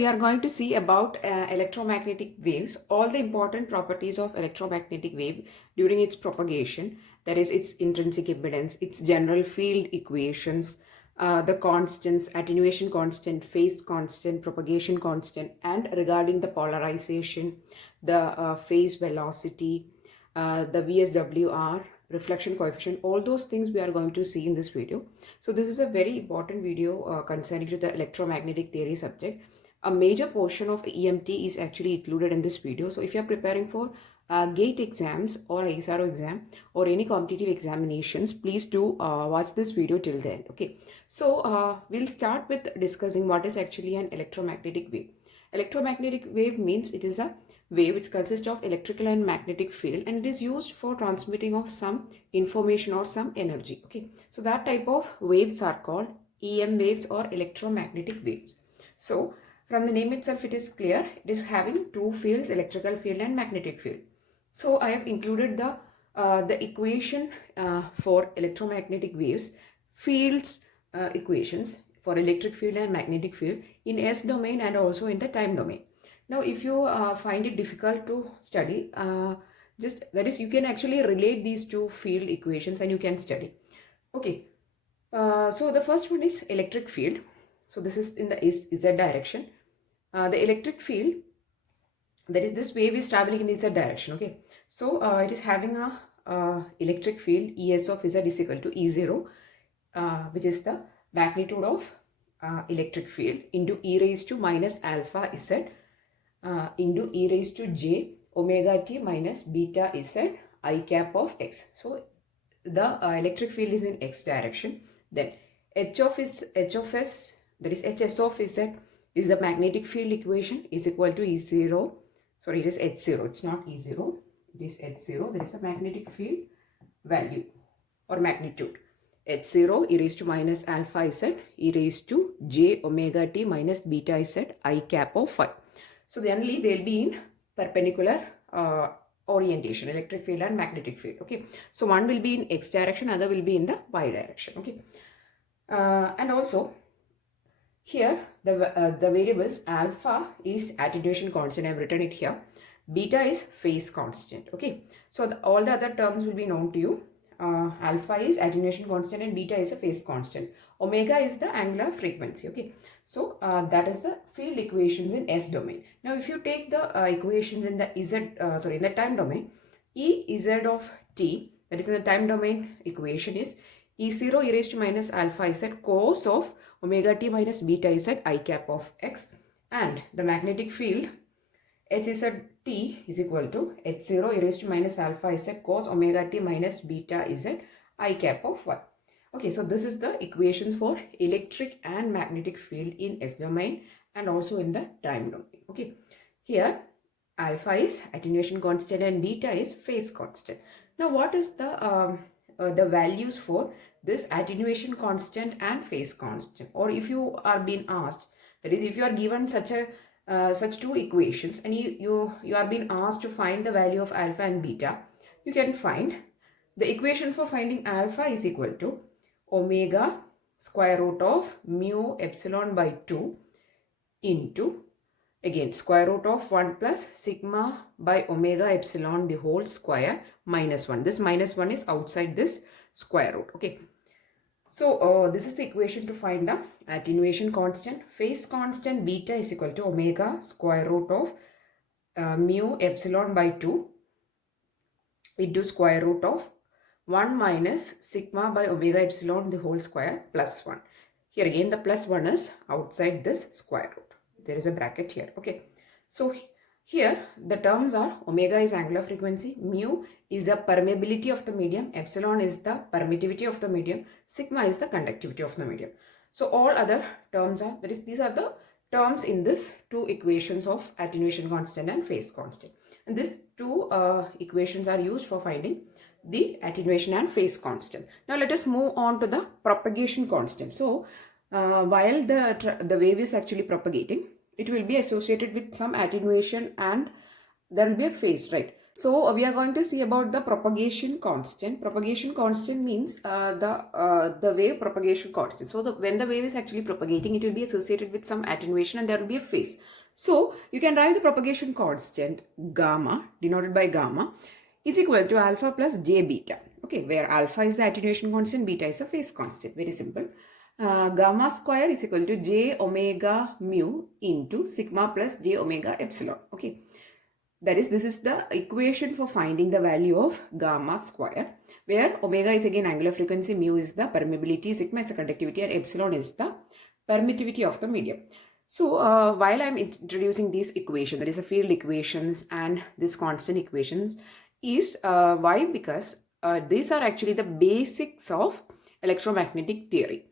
we are going to see about electromagnetic waves, all the important properties of electromagnetic wave during its propagation, that is its intrinsic impedance, its general field equations, the constants, attenuation constant, phase constant, propagation constant, and regarding the polarization, the phase velocity, the VSWR, reflection coefficient, all those things we are going to see in this video. So this is a very important video concerning to the electromagnetic theory subject. A major portion of EMT is actually included in this video. So if you are preparing for GATE exams or ISRO exam or any competitive examinations, please do watch this video till the end. Okay, so we'll start with discussing what is actually an electromagnetic wave. Electromagnetic wave means it is a wave which consists of electrical and magnetic field, and it is used for transmitting of some information or some energy. Okay, so that type of waves are called EM waves or electromagnetic waves. So from the name itself it is clear, it is having two fields, electrical field and magnetic field. So I have included the equation for electromagnetic waves, fields equations for electric field and magnetic field in S domain and also in the time domain. Now, if you find it difficult to study, you can actually relate these two field equations and you can study. Okay, so the first one is electric field. So this is in the Z direction. The electric field, that is this wave is traveling in the Z direction. Okay, so it is having a electric field ES of Z is equal to E0, which is the magnitude of electric field into e raised to minus alpha Z into e raised to j omega t minus beta z I cap of x. So the electric field is in x direction. Then h of s, that is hs of z, is the magnetic field equation, is equal to E0. Sorry, it is H0. It's not E0. It is H0. That is the magnetic field value or magnitude. H0 e raised to minus alpha z e raised to j omega t minus beta z I cap of phi. So generally they will be in perpendicular orientation, electric field and magnetic field. Okay, so one will be in x direction, other will be in the y direction. Okay, and also here the variables alpha is attenuation constant. I have written it here. Beta is phase constant. Okay, so all the other terms will be known to you. Alpha is attenuation constant and beta is a phase constant. Omega is the angular frequency. Okay, so that is the field equations in S domain. Now if you take the equations in the in the time domain, Ez of t, that is in the time domain equation, is E0 e raised to minus alpha z cos of omega t minus beta z I cap of x, and the magnetic field Hz t is equal to H0 e raised to minus alpha z cos omega t minus beta z I cap of y. Okay, so this is the equations for electric and magnetic field in S domain and also in the time domain. Okay, here alpha is attenuation constant and beta is phase constant. Now what is the values for this attenuation constant and phase constant? Or if you are being asked, that is if you are given such two equations and you are being asked to find the value of alpha and beta, you can find the equation for finding alpha is equal to omega square root of mu epsilon by 2 into again square root of 1 plus sigma by omega epsilon the whole square minus 1. This minus 1 is outside this square root. Okay, so this is the equation to find the attenuation constant. Phase constant beta is equal to omega square root of mu epsilon by 2 into square root of 1 minus sigma by omega epsilon the whole square plus 1. Here again the plus 1 is outside this square root. There is a bracket here. Okay, so here the terms are omega is angular frequency, mu is the permeability of the medium, epsilon is the permittivity of the medium, sigma is the conductivity of the medium. So all other terms are, that is these are the terms in this two equations of attenuation constant and phase constant. And these two equations are used for finding the attenuation and phase constant. Now let us move on to the propagation constant. So while the wave is actually propagating, it will be associated with some attenuation and there will be a phase, right? So we are going to see about the propagation constant. Propagation constant means the wave propagation constant. So when the wave is actually propagating, it will be associated with some attenuation and there will be a phase. So you can write the propagation constant gamma, denoted by gamma, is equal to alpha plus j beta. Okay, where alpha is the attenuation constant, beta is a phase constant. Very simple. Gamma square is equal to j omega mu into sigma plus j omega epsilon. Okay. That is, this is the equation for finding the value of gamma square, where omega is again angular frequency, mu is the permeability, sigma is the conductivity, and epsilon is the permittivity of the medium. So while I'm introducing these equations, that is the field equations and this constant equations, is why? Because these are actually the basics of electromagnetic theory.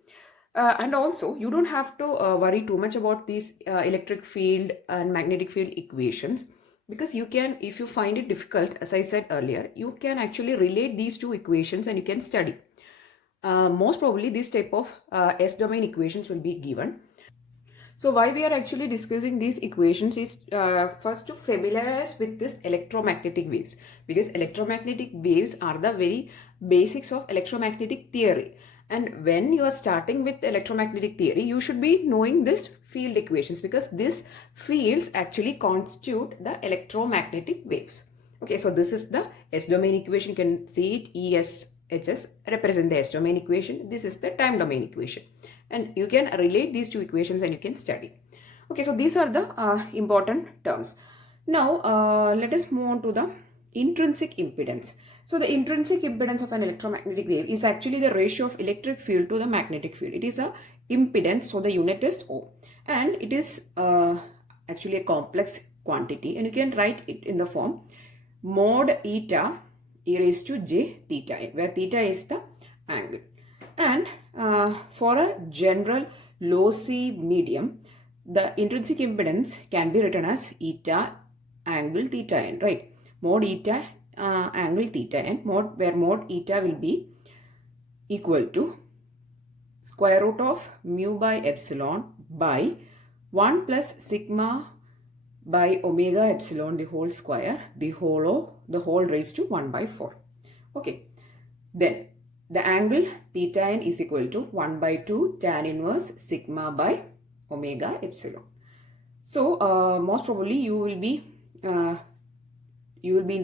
And also, you don't have to worry too much about these electric field and magnetic field equations, because you can, if you find it difficult, as I said earlier, you can actually relate these two equations and you can study. Most probably this type of S-domain equations will be given. So why we are actually discussing these equations is first to familiarize with this electromagnetic waves, because electromagnetic waves are the very basics of electromagnetic theory. And when you are starting with electromagnetic theory, you should be knowing this field equations, because these fields actually constitute the electromagnetic waves. Okay, so this is the S-domain equation. You can see it, ESHS represent the S-domain equation. This is the time domain equation. And you can relate these two equations and you can study. Okay, so these are the important terms. Now, let us move on to the intrinsic impedance. So the intrinsic impedance of an electromagnetic wave is actually the ratio of electric field to the magnetic field. It is a impedance, so the unit is Ohm. And it is actually a complex quantity, and you can write it in the form mod eta e raised to j theta, where theta is the angle. And for a general lossy medium, the intrinsic impedance can be written as eta angle theta n, right? Mod eta angle theta n, where mod eta will be equal to square root of mu by epsilon by 1 plus sigma by omega epsilon the whole square, the whole raised to 1 by 4. Okay. Then the angle theta n is equal to 1 by 2 tan inverse sigma by omega epsilon. So most probably you will be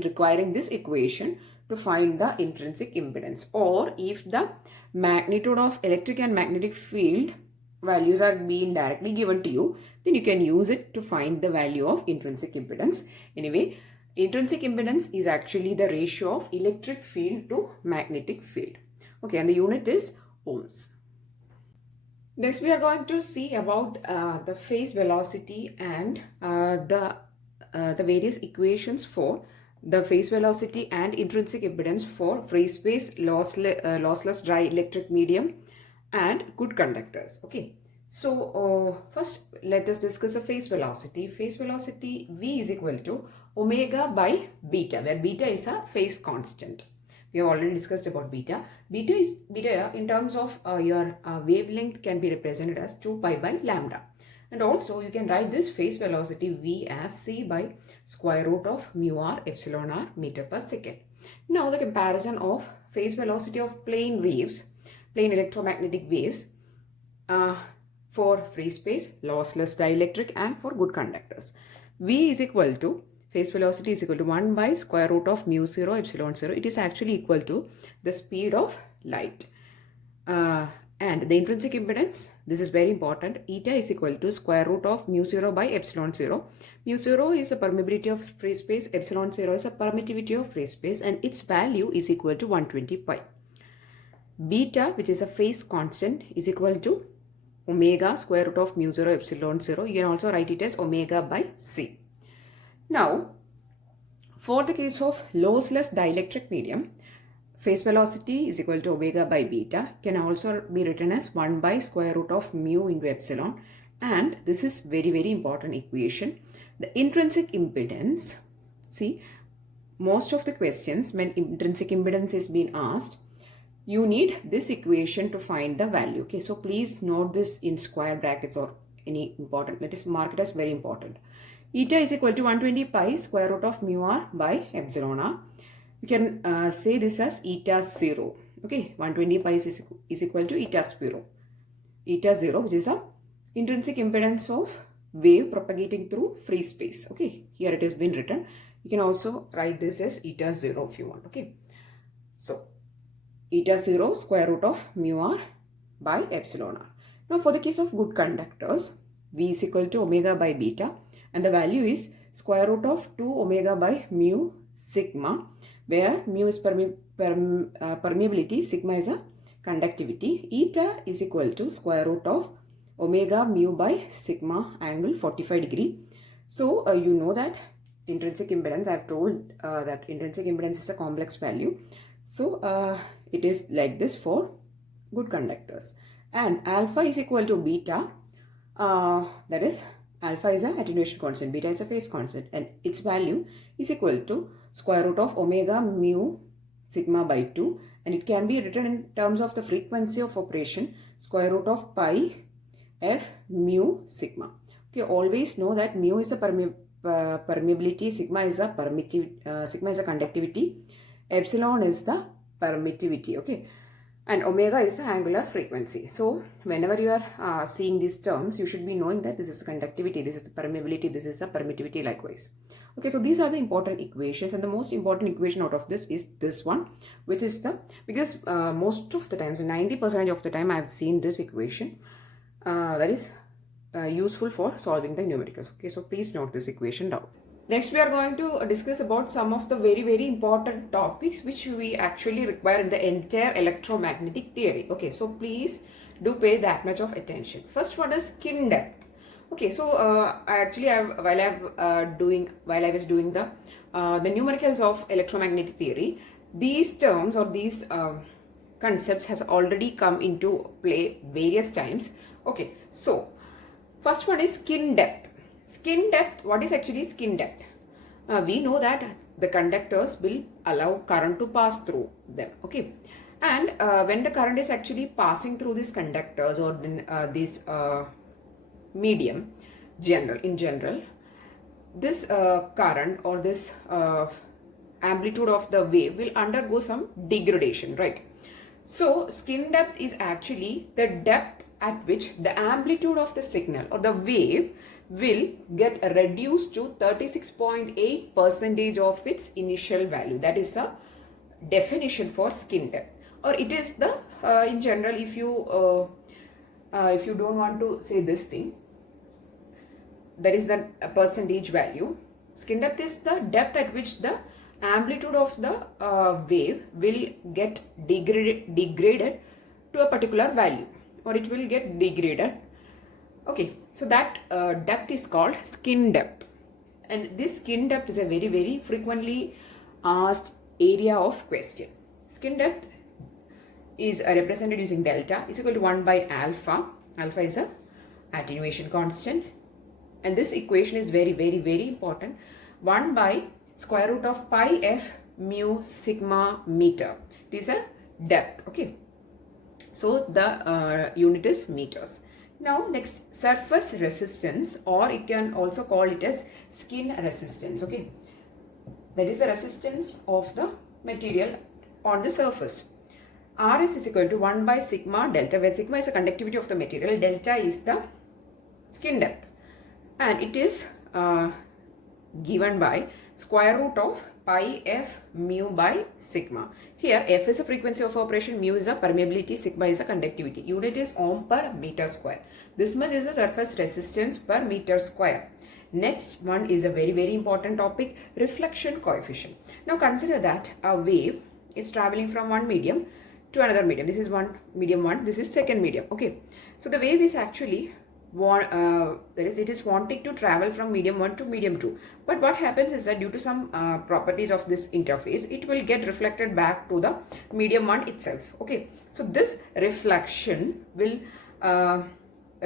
requiring this equation to find the intrinsic impedance, or if the magnitude of electric and magnetic field values are being directly given to you, then you can use it to find the value of intrinsic impedance. Anyway, intrinsic impedance is actually the ratio of electric field to magnetic field. Okay, and the unit is ohms. Next, we are going to see about the phase velocity and the various equations for the phase velocity and intrinsic impedance for free space, lossless dielectric medium, and good conductors. Okay, so first let us discuss the phase velocity. Phase velocity V is equal to omega by beta, where beta is a phase constant. We have already discussed about beta. Beta in terms of your wavelength can be represented as 2 pi by lambda. And also you can write this phase velocity V as C by square root of mu r epsilon r meter per second. Now the comparison of phase velocity of plane waves, plane electromagnetic waves for free space, lossless dielectric, and for good conductors. V is equal to, phase velocity is equal to 1 by square root of mu 0 epsilon 0. It is actually equal to the speed of light. And the intrinsic impedance, this is very important, eta is equal to square root of mu 0 by epsilon 0. Mu 0 is a permeability of free space, epsilon 0 is a permittivity of free space, and its value is equal to 120 pi. Beta, which is a phase constant, is equal to omega square root of mu 0 epsilon 0. You can also write it as omega by C. Now, for the case of lossless dielectric medium, phase velocity is equal to omega by beta, can also be written as 1 by square root of mu into epsilon, and this is very, very important equation. The intrinsic impedance, see, most of the questions when intrinsic impedance is being asked, you need this equation to find the value. Okay, so please note this in square brackets or any important, let us mark it as very important. Eta is equal to 120 pi square root of mu r by epsilon r. You can say this as eta 0. Okay, 120 pi is equal to eta 0. Eta 0, which is a intrinsic impedance of wave propagating through free space. Okay, here it has been written. You can also write this as eta 0 if you want. Okay, so eta 0 square root of mu r by epsilon r. Now for the case of good conductors, V is equal to omega by beta, and the value is square root of 2 omega by mu sigma, where mu is permeability, sigma is a conductivity. Eta is equal to square root of omega mu by sigma angle 45 degree. So you know that intrinsic impedance, I have told that intrinsic impedance is a complex value. So it is like this for good conductors. And alpha is equal to beta, that is alpha is an attenuation constant, beta is a phase constant, and its value is equal to square root of omega mu sigma by 2, and it can be written in terms of the frequency of operation, square root of pi f mu sigma. Okay, always know that mu is a permeability, sigma is a conductivity, epsilon is the permittivity. Okay, and omega is the angular frequency. So whenever you are seeing these terms, you should be knowing that this is the conductivity, this is the permeability, this is the permittivity likewise. Okay, so these are the important equations, and the most important equation out of this is this one, which is the, because most of the times, 90% of the time I have seen this equation that is useful for solving the numericals. Okay, so please note this equation down. Next, we are going to discuss about some of the very important topics which we actually require in the entire electromagnetic theory. Okay, so please do pay that much of attention. First one is skin depth. Okay, so while I was doing the numericals of electromagnetic theory, these terms or these concepts has already come into play various times. Okay, so first one is skin depth. Skin depth, what is actually skin depth? We know that the conductors will allow current to pass through them. Okay, and when the current is actually passing through these conductors or this medium, in general, this current or this amplitude of the wave will undergo some degradation, right? So skin depth is actually the depth at which the amplitude of the signal or the wave will get reduced to 36.8% of its initial value. That is a definition for skin depth. Or it is the in general, if you don't want to say this thing, that is the percentage value. Skin depth is the depth at which the amplitude of the wave will get degraded to a particular value, or it will get degraded. Okay, so that depth is called skin depth, and this skin depth is a very frequently asked area of question. Skin depth is represented using delta is equal to 1 by alpha. Alpha is a attenuation constant, and this equation is very important. 1 by square root of pi f mu sigma meter. It is a depth. Okay, so the unit is meters. Now next, surface resistance, or it can also call it as skin resistance. Okay, that is the resistance of the material on the surface. Rs is equal to 1 by sigma delta, where sigma is the conductivity of the material, delta is the skin depth, and it is given by square root of pi f mu by sigma. Here f is a frequency of operation, mu is a permeability, sigma is a conductivity. Unit is ohm per meter square. This much is the surface resistance per meter square. Next one is a very important topic, reflection coefficient. Now consider that a wave is traveling from one medium to another medium. This is one medium 1, this is second medium. Okay, so the wave is actually it is wanting to travel from medium 1 to medium 2, but what happens is that due to some properties of this interface, it will get reflected back to the medium 1 itself. Okay, so this reflection will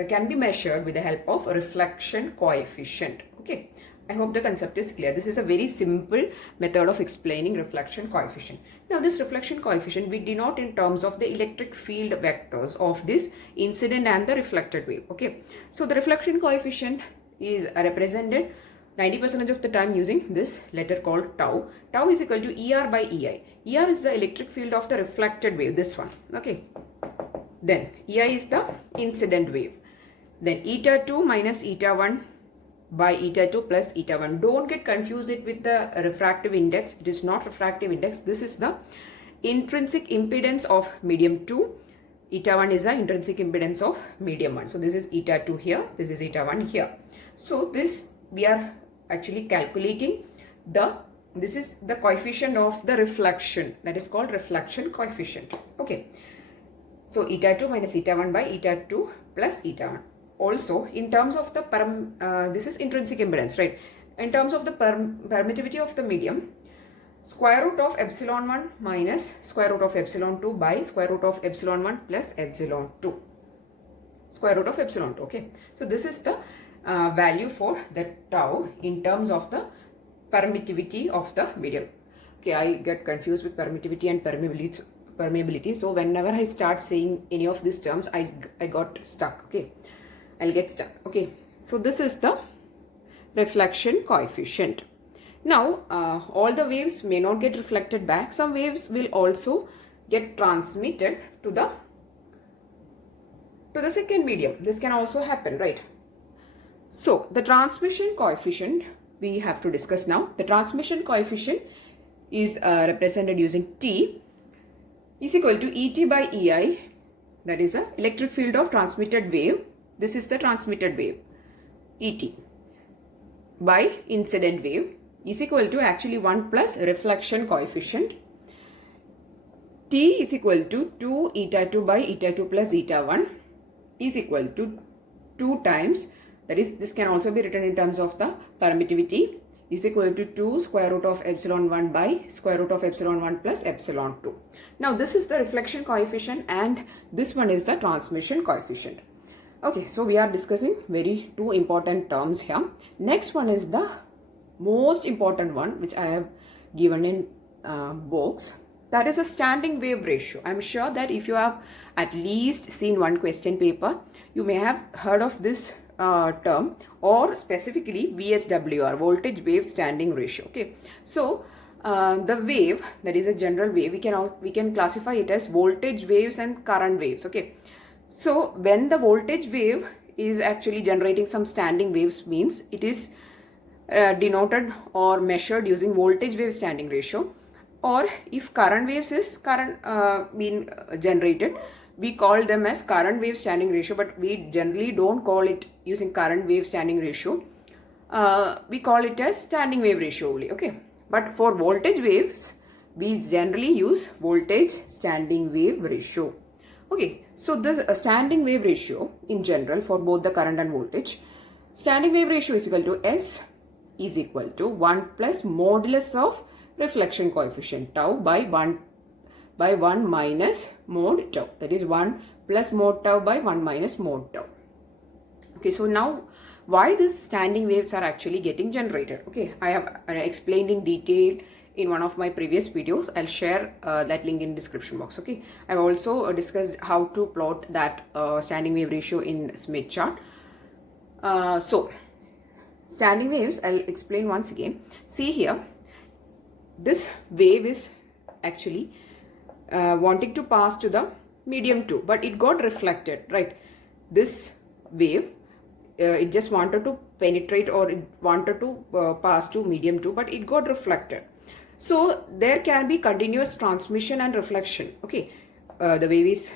can be measured with the help of reflection coefficient. Okay, I hope the concept is clear. This is a very simple method of explaining reflection coefficient. Now this reflection coefficient we denote in terms of the electric field vectors of this incident and the reflected wave. Okay, so the reflection coefficient is represented 90% of the time using this letter called tau. Tau is equal to ER by EI. ER is the electric field of the reflected wave, this one. Okay. Then EI is the incident wave. Then eta 2 minus eta 1 by eta 2 plus eta 1. Don't get confused it with the refractive index. It is not refractive index. This is the intrinsic impedance of medium 2. Eta 1 is the intrinsic impedance of medium 1. So this is eta 2 here. This is eta 1 here. So this we are actually calculating this is the coefficient of the reflection, that is called reflection coefficient. Okay, so eta 2 minus eta 1 by eta 2 plus eta 1. Also in terms of the this is intrinsic impedance, right? In terms of the permittivity of the medium, square root of epsilon 1 minus square root of epsilon 2 by square root of epsilon 1 plus epsilon 2, square root of epsilon 2. Okay, so this is the value for the tau in terms of the permittivity of the medium. Okay, I get confused with permittivity and permeability. So whenever I start saying any of these terms, I got stuck. Okay, I'll get stuck. Okay, so this is the reflection coefficient. Now all the waves may not get reflected back. Some waves will also get transmitted to the second medium. This can also happen, right? So the transmission coefficient we have to discuss now. The transmission coefficient is represented using T is equal to ET by EI, that is the electric field of transmitted wave. This is the transmitted wave, ET by incident wave is equal to actually 1 plus reflection coefficient. T is equal to 2 eta 2 by eta 2 plus eta 1 is equal to 2 times, that is, this can also be written in terms of the permittivity, is equal to 2 square root of epsilon 1 by square root of epsilon 1 plus epsilon 2. Now this is the reflection coefficient and this one is the transmission coefficient. Okay, so we are discussing two important terms here. Next one is the most important one which I have given in box. That is a standing wave ratio. I am sure that if you have at least seen one question paper, you may have heard of this term, or specifically VSWR, voltage wave standing ratio. Okay, so the wave, that is a general wave, we can classify it as voltage waves and current waves. Okay, so when the voltage wave is actually generating some standing waves, means it is denoted or measured using voltage wave standing ratio. Or if current waves is being generated, we call them as current wave standing ratio, but we generally don't call it using current wave standing ratio. We call it as standing wave ratio only. Okay, but for voltage waves we generally use voltage standing wave ratio. Okay, so the standing wave ratio in general for both the current and voltage, standing wave ratio is equal to S is equal to 1 plus modulus of reflection coefficient tau by 1 minus mod tau, that is 1 plus mod tau by 1 minus mod tau. Okay, so now why these standing waves are actually getting generated. Okay, I have explained in detail in one of my previous videos. I'll share that link in description box. Okay, I've also discussed how to plot that standing wave ratio in Smith chart. So standing waves, I'll explain once again. See here, this wave is actually wanting to pass to the medium 2, but it got reflected, right? This wave, it just wanted to penetrate, or it wanted to pass to medium 2, but it got reflected. So there can be continuous transmission and reflection. Okay, the wave is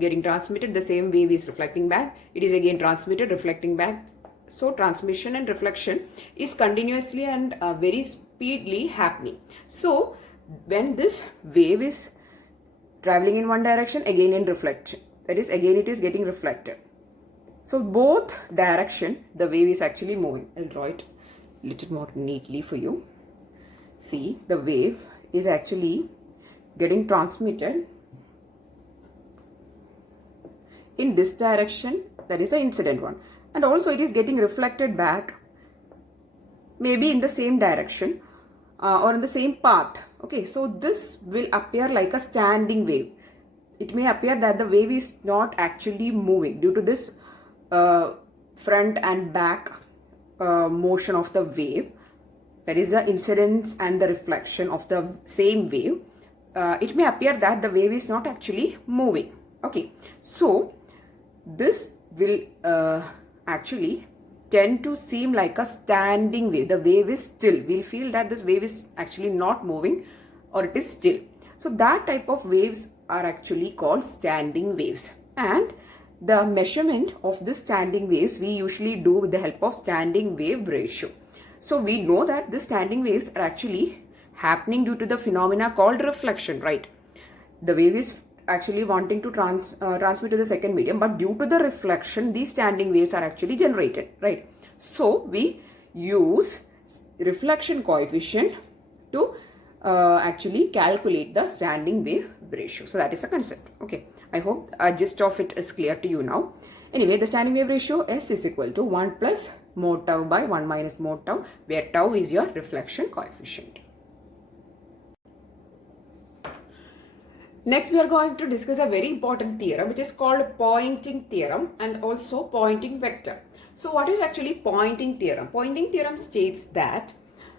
getting transmitted, the same wave is reflecting back, it is again transmitted, reflecting back. So transmission and reflection is continuously and very speedily happening. So when this wave is traveling in one direction, again in reflection, that is, again it is getting reflected. So both direction the wave is actually moving. I'll draw it a little more neatly for you. See, the wave is actually getting transmitted in this direction, that is the incident one, and also it is getting reflected back maybe in the same direction or in the same path. Okay, so this will appear like a standing wave. It may appear that the wave is not actually moving due to this front and back motion of the wave, that is the incidence and the reflection of the same wave, it may appear that the wave is not actually moving. Okay, so this will actually tend to seem like a standing wave. The wave is still. We'll feel that this wave is actually not moving or it is still. So that type of waves are actually called standing waves. And the measurement of this standing waves we usually do with the help of standing wave ratio. So we know that the standing waves are actually happening due to the phenomena called reflection, right? The wave is actually wanting to transmit to the second medium, but due to the reflection, these standing waves are actually generated, right? So we use reflection coefficient to actually calculate the standing wave ratio. So that is a concept. Okay, I hope a gist of it is clear to you now. Anyway, the standing wave ratio S is equal to 1 plus mod tau by 1 minus mod tau, where tau is your reflection coefficient. Next, we are going to discuss a very important theorem which is called Poynting theorem and also Poynting vector. So what is actually Poynting theorem? Poynting theorem states that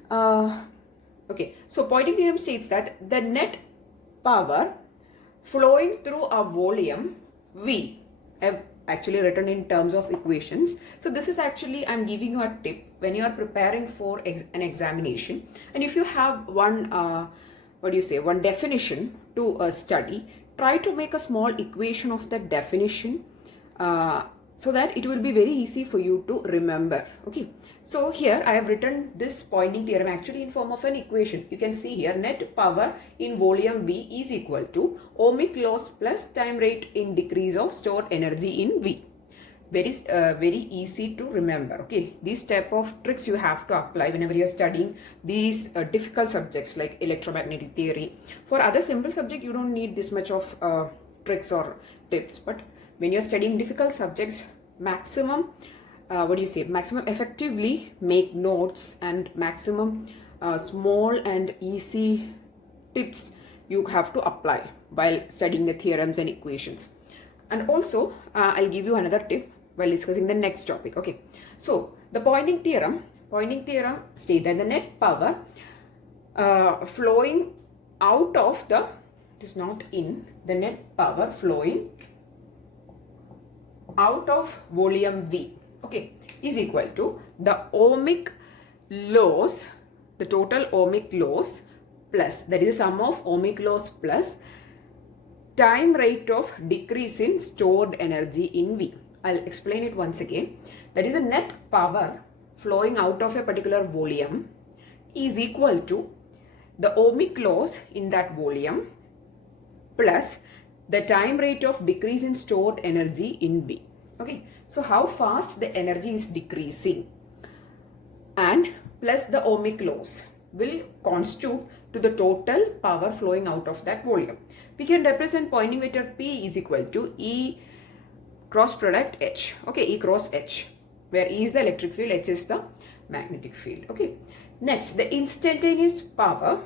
Poynting theorem states that the net power flowing through a volume V, I've actually written in terms of equations. So this is actually, I'm giving you a tip when you are preparing for an examination, and if you have one one definition to study, try to make a small equation of that definition so that it will be very easy for you to remember. Okay, so here I have written this Poynting theorem actually in form of an equation. You can see here net power in volume V is equal to ohmic loss plus time rate in decrease of stored energy in V. Very easy to remember. Okay, these type of tricks you have to apply whenever you are studying these difficult subjects like electromagnetic theory. For other simple subject you don't need this much of tricks or tips, but when you are studying difficult subjects, maximum maximum effectively make notes and maximum small and easy tips you have to apply while studying the theorems and equations. And also I'll give you another tip while discussing the next topic. Okay, so the Poynting theorem states that the net power flowing out of the, it is not in, the net power flowing out of volume V, okay, is equal to the ohmic loss, the total ohmic loss plus, that is the sum of ohmic loss plus time rate of decrease in stored energy in V. I'll explain it once again. That is, a net power flowing out of a particular volume is equal to the ohmic loss in that volume plus the time rate of decrease in stored energy in V. Okay, so how fast the energy is decreasing and plus the ohmic loss will constitute to the total power flowing out of that volume. We can represent Poynting vector P is equal to E cross product H. Okay, E cross H, where E is the electric field, H is the magnetic field. Okay, next, the instantaneous power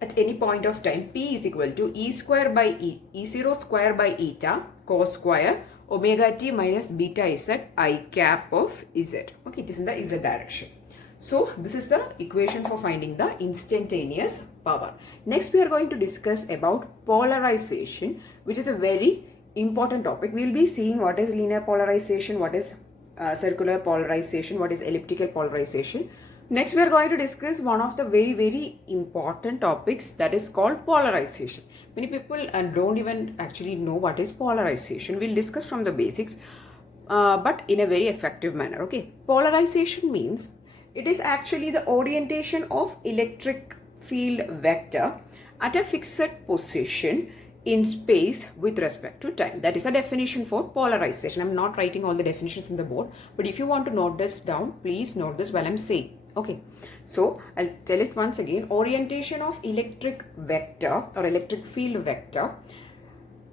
at any point of time P is equal to E square by E0 square by eta cos square omega t minus beta z I cap of Z. Okay, it is in the Z direction. So this is the equation for finding the instantaneous power. Next, we are going to discuss about polarization, which is a very important topic. We will be seeing what is linear polarization, what is circular polarization, what is elliptical polarization. Next, we are going to discuss one of the very important topics, that is called polarization. Many people don't even actually know what is polarization. We'll discuss from the basics, but in a very effective manner. Okay, polarization means it is actually the orientation of electric field vector at a fixed position in space with respect to time. That is a definition for polarization. I'm not writing all the definitions in the board, but if you want to note this down, please note this while I'm saying. Okay, so I'll tell it once again. Orientation of electric vector or electric field vector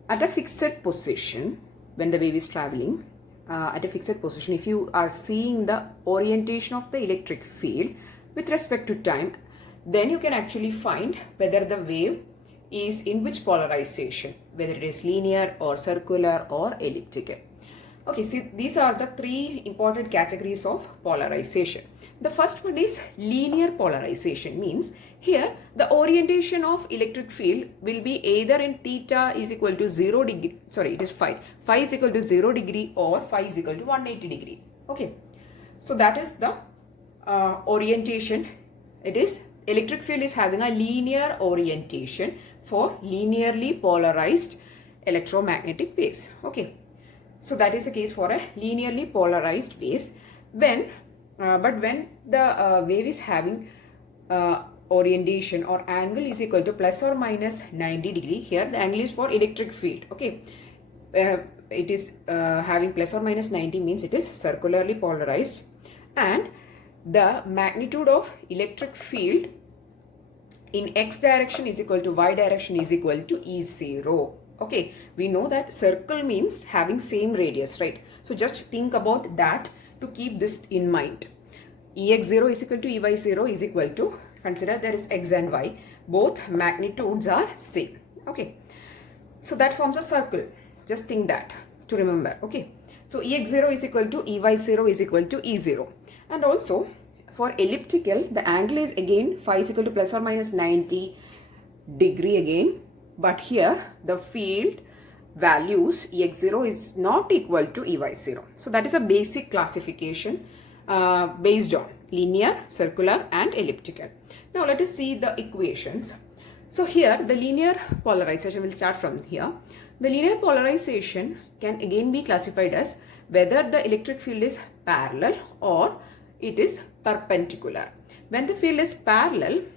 at a fixed position when the wave is traveling at a fixed position. If you are seeing the orientation of the electric field with respect to time, then you can actually find whether the wave is in which polarization, whether it is linear or circular or elliptical. Okay, see, these are the three important categories of polarization. The first one is linear polarization, means here the orientation of electric field will be either in theta is equal to 0 degree, sorry, it is phi is equal to 0 degree or phi is equal to 180 degree. Okay, so that is the orientation. It is electric field is having a linear orientation for linearly polarized electromagnetic waves. Okay. So that is the case for a linearly polarized waves. But when the wave is having orientation or angle is equal to plus or minus 90 degree, here the angle is for electric field. Okay, it is having plus or minus 90 means it is circularly polarized, and the magnitude of electric field in x direction is equal to y direction is equal to E0. Okay, we know that circle means having same radius, right? So just think about that to keep this in mind. Ex0 is equal to Ey0 is equal to, consider there is x and y, both magnitudes are same. Okay, so that forms a circle. Just think that to remember. Okay, so Ex0 is equal to Ey0 is equal to E0. And also for elliptical, the angle is again phi is equal to plus or minus 90 degree again. But here the field values Ex0 is not equal to Ey0. So that is a basic classification based on linear, circular and elliptical. Now let us see the equations. So here the linear polarization will start from here. The linear polarization can again be classified as whether the electric field is parallel or it is perpendicular. When the field is parallel,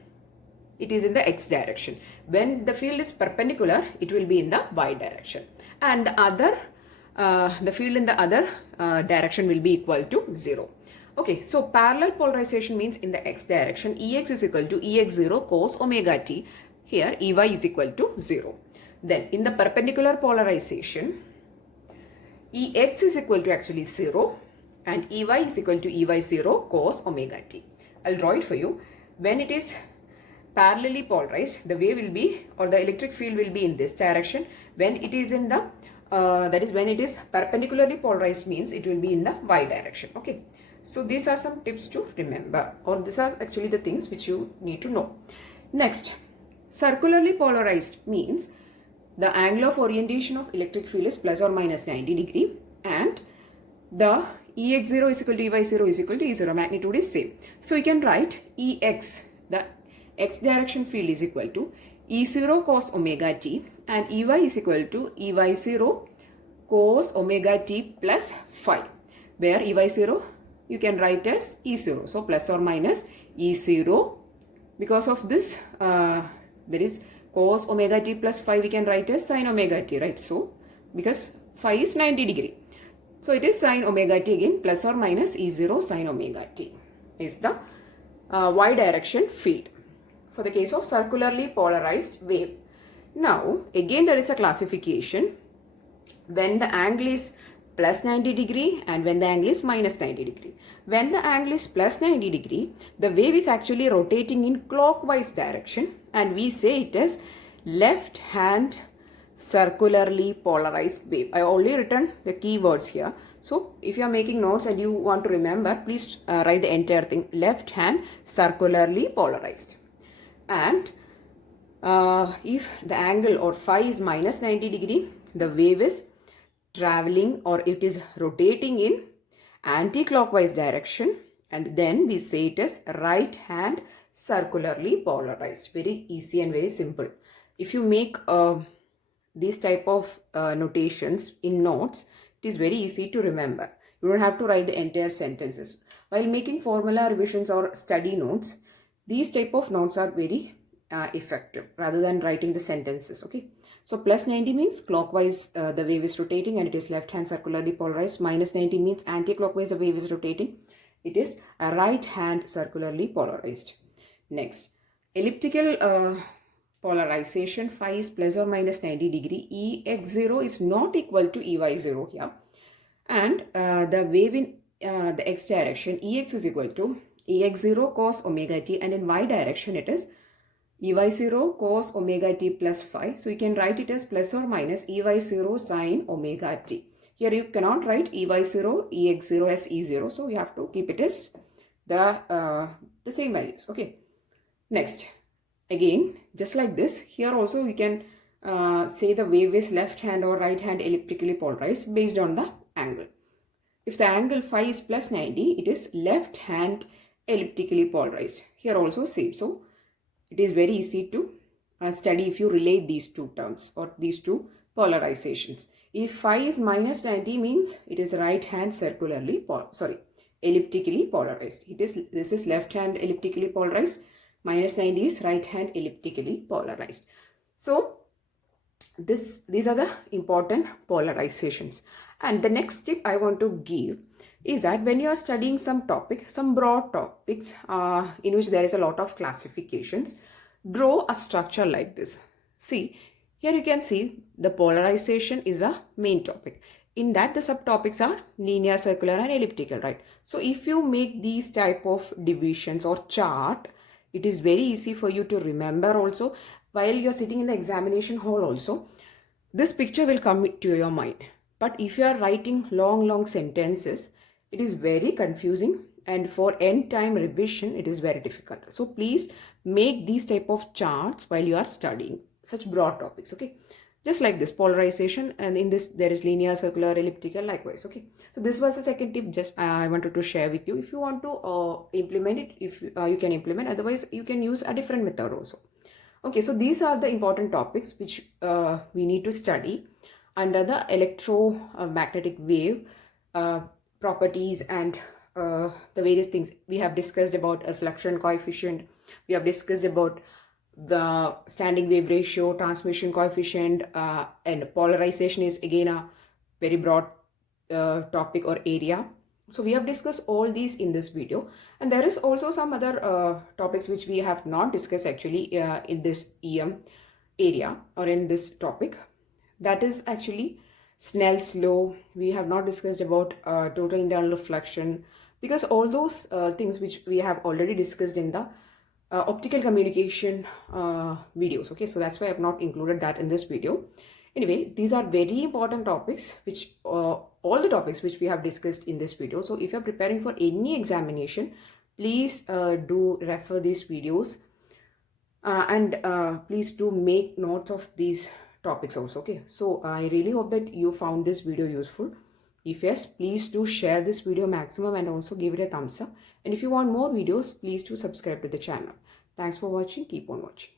it is in the x direction. When the field is perpendicular, it will be in the y direction. And the field in the other direction will be equal to 0. Okay, so parallel polarization means in the x direction, Ex is equal to Ex0 cos omega t. Here, Ey is equal to 0. Then in the perpendicular polarization, Ex is equal to actually 0 and Ey is equal to Ey0 cos omega t. I'll draw it for you. When it is parallelly polarized, the wave will be, or the electric field will be in this direction. When it is in the that is when it is perpendicularly polarized means it will be in the y direction. Okay, so these are some tips to remember, or these are actually the things which you need to know. Next, circularly polarized means the angle of orientation of electric field is plus or minus 90 degree and the Ex0 is equal to Ey0 is equal to E0, magnitude is same. So you can write Ex, the x direction field is equal to E0 cos omega t and Ey is equal to Ey0 cos omega t plus phi, where Ey0 you can write as E0, so plus or minus E0. Because of this there is cos omega t plus phi, we can write as sin omega t, right? So because phi is 90 degree, so it is sin omega t again plus or minus E0 sin omega t is the y direction field for the case of circularly polarized wave. Now again there is a classification when the angle is plus 90 degree and when the angle is minus 90 degree. When the angle is plus 90 degree, the wave is actually rotating in clockwise direction and we say it is left hand circularly polarized wave. I only written the keywords here. So if you are making notes and you want to remember, please write the entire thing, left hand circularly polarized. And if the angle or phi is minus 90 degree, the wave is traveling or it is rotating in anti-clockwise direction, and then we say it is right hand circularly polarized. Very easy and very simple. If you make these type of notations in notes, it is very easy to remember. You don't have to write the entire sentences. While making formula revisions or study notes, these type of notes are very effective rather than writing the sentences. Okay, so plus 90 means clockwise the wave is rotating and it is left hand circularly polarized. Minus 90 means anti-clockwise the wave is rotating, it is a right hand circularly polarized. Next, elliptical polarization, phi is plus or minus 90 degree. Ex0 is not equal to Ey0 here, and the wave in the x direction, Ex is equal to Ex0 cos omega t, and in y direction it is Ey0 cos omega t plus phi. So you can write it as plus or minus Ey0 sin omega t. Here you cannot write EY0, EX0 as E0. So you have to keep it as the same values. Okay. Next, again, just like this, here also we can say the wave is left hand or right hand elliptically polarized based on the angle. If the angle phi is plus 90, it is left hand elliptically polarized. Here also same. So it is very easy to study if you relate these two terms or these two polarizations. If phi is minus 90 means it is right hand elliptically polarized. This is left hand elliptically polarized. Minus 90 is right hand elliptically polarized. So these are the important polarizations. And the next tip I want to give is that when you are studying some topic, some broad topics in which there is a lot of classifications, draw a structure like this. See, here you can see the polarization is a main topic. In that, the subtopics are linear, circular and elliptical, right? So if you make these type of divisions or chart, it is very easy for you to remember also. While you're sitting in the examination hall also, this picture will come to your mind. But if you are writing long sentences, it is very confusing, and for end time revision, it is very difficult. So please make these type of charts while you are studying such broad topics, okay? Just like this polarization, and in this there is linear, circular, elliptical, likewise, okay? So this was the second tip just I wanted to share with you. If you want to implement it, if you can implement, otherwise you can use a different method also. Okay, so these are the important topics which we need to study under the electromagnetic wave properties and the various things. We have discussed about reflection coefficient, we have discussed about the standing wave ratio, transmission coefficient, and polarization is again a very broad topic or area. So we have discussed all these in this video, and there is also some other topics which we have not discussed actually in this EM area or in this topic. That is actually Snell's law. We have not discussed about total internal reflection, because all those things which we have already discussed in the optical communication videos. Okay, so that's why I have not included that in this video. Anyway, these are very important topics which all the topics which we have discussed in this video. So if you're preparing for any examination, please do refer these videos and please do make notes of these topics also. Okay, so I really hope that you found this video useful. If yes, please do share this video maximum and also give it a thumbs up. And if you want more videos, please do subscribe to the channel. Thanks for watching. Keep on watching.